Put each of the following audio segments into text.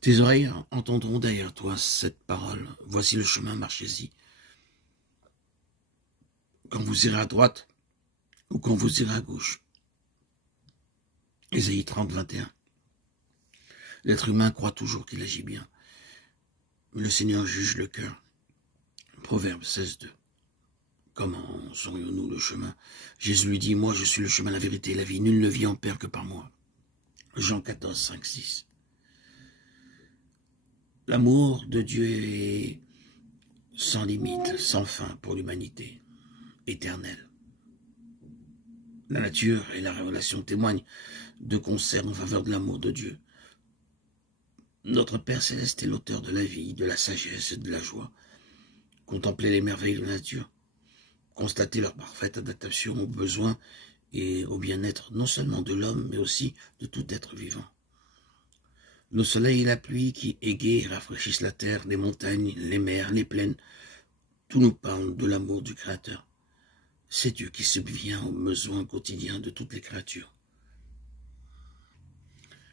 Tes oreilles entendront derrière toi cette parole. Voici le chemin, marchez-y. Quand vous irez à droite ou quand vous irez à gauche. Ésaïe 30, 21. L'être humain croit toujours qu'il agit bien, mais le Seigneur juge le cœur. Proverbe 16, 2. Comment saurions-nous le chemin? Jésus lui dit, moi je suis le chemin, la vérité et la vie. Nul ne vit en père que par moi. Jean 14, 5, 6. L'amour de Dieu est sans limite, sans fin pour l'humanité, éternelle. La nature et la révélation témoignent de concert en faveur de l'amour de Dieu. Notre Père Céleste est l'auteur de la vie, de la sagesse et de la joie. Contempler les merveilles de la nature, constater leur parfaite adaptation aux besoins et au bien-être non seulement de l'homme, mais aussi de tout être vivant. Le soleil et la pluie qui égayent et rafraîchissent la terre, les montagnes, les mers, les plaines, tout nous parle de l'amour du Créateur. C'est Dieu qui subvient aux besoins quotidiens de toutes les créatures.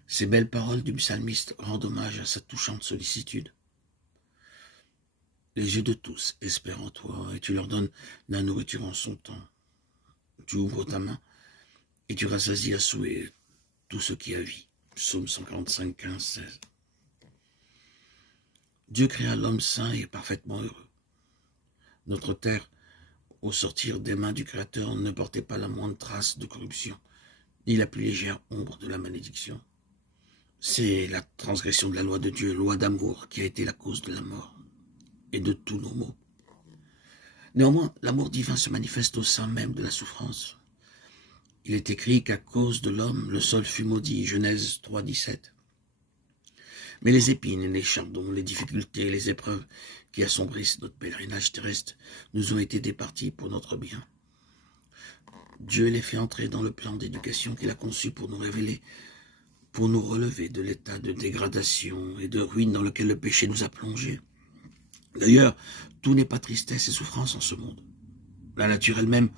Ces belles paroles du psalmiste rendent hommage à sa touchante sollicitude. Les yeux de tous espèrent en toi, et tu leur donnes la nourriture en son temps. Tu ouvres ta main, et tu rassasies à souhait tout ce qui a vie. Psaume 145, 15, 16. Dieu créa l'homme saint et parfaitement heureux. Notre terre, au sortir des mains du Créateur, ne portait pas la moindre trace de corruption, ni la plus légère ombre de la malédiction. C'est la transgression de la loi de Dieu, loi d'amour, qui a été la cause de la mort et de tous nos maux. Néanmoins, l'amour divin se manifeste au sein même de la souffrance. Il est écrit qu'à cause de l'homme, le sol fut maudit, Genèse 3, 17. Mais les épines, les chardons, les difficultés, les épreuves qui assombrissent notre pèlerinage terrestre nous ont été départis pour notre bien. Dieu les fait entrer dans le plan d'éducation qu'il a conçu pour nous révéler, pour nous relever de l'état de dégradation et de ruine dans lequel le péché nous a plongés. D'ailleurs, tout n'est pas tristesse et souffrance en ce monde. La nature elle-même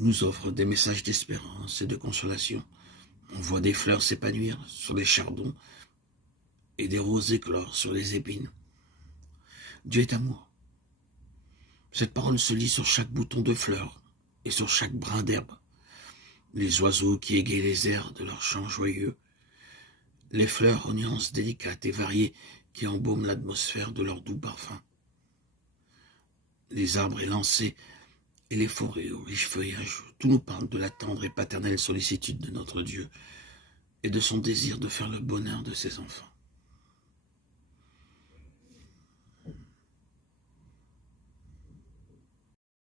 nous offre des messages d'espérance et de consolation. On voit des fleurs s'épanouir sur les chardons et des roses éclore sur les épines. Dieu est amour. Cette parole se lit sur chaque bouton de fleurs et sur chaque brin d'herbe. Les oiseaux qui égayent les airs de leurs chants joyeux. Les fleurs aux nuances délicates et variées qui embaument l'atmosphère de leur doux parfum. Les arbres élancés et les forêts aux riches feuillages, tout nous parle de la tendre et paternelle sollicitude de notre Dieu et de son désir de faire le bonheur de ses enfants.